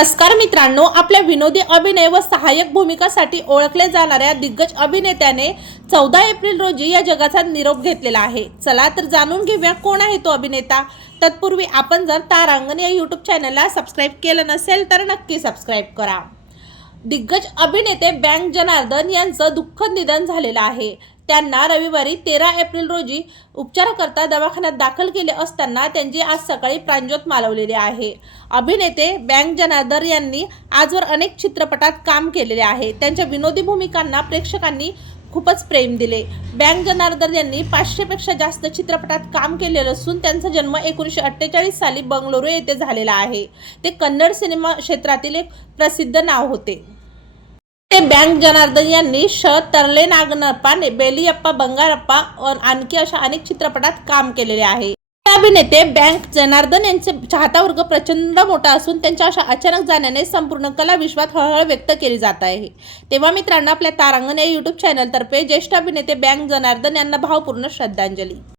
नमस्कार मित्रांनो आपल्या विनोदी अभिनय व सहाय्यक भूमिकासाठी ओळखले जाणाऱ्या दिग्गज अभिनेत्याने चौदा एप्रिल रोजी या जगाचा निरोप घेतलेला आहे. चला तर जाणून घेऊया कोण आहे तो अभिनेता. तत्पूर्वी आपण जर तारांगण या यूट्यूब चॅनलला सबस्क्राईब केलं नसेल तर नक्की सबस्क्राईब करा. दिग्गज अभिनेते बँक जनार्दन यांचं दुःखद निधन झालेलं आहे. त्यांना रविवारी तेरा एप्रिल रोजी उपचाराकरता दवाखान्यात दाखल केले असताना त्यांची आज सकाळी प्राणज्योत मालवलेली आहे. अभिनेते बँक जनार्दर यांनी आजवर अनेक चित्रपटात काम केलेले आहे. त्यांच्या विनोदी भूमिकांना प्रेक्षकांनी खूपच प्रेम दिले. बँक जनार्दन यांनी पाचशेपेक्षा जास्त चित्रपटात काम केलेलं असून त्यांचा जन्म एकोणीसशे अठ्ठेचाळीस साली बंगळुरू येथे झालेला आहे. ते कन्नड सिनेमा क्षेत्रातील एक प्रसिद्ध नाव होते. ते बँक जनार्दन यांनी श तरले नागनप्पा बेलियप्पा बंगारप्पा आणखी अशा अनेक चित्रपटात काम केलेले आहे. अभिनेते बँक जनार्दन यांचे चाहता वर्ग प्रचंड मोठा असून त्यांच्या अशा अचानक जाण्याने संपूर्ण कला विश्वात हळहळ व्यक्त केली जात आहे. तेव्हा मित्रांनो आपल्या तारांगण या युट्यूब चॅनलतर्फे ज्येष्ठ अभिनेते बँक जनार्दन यांना भावपूर्ण श्रद्धांजली.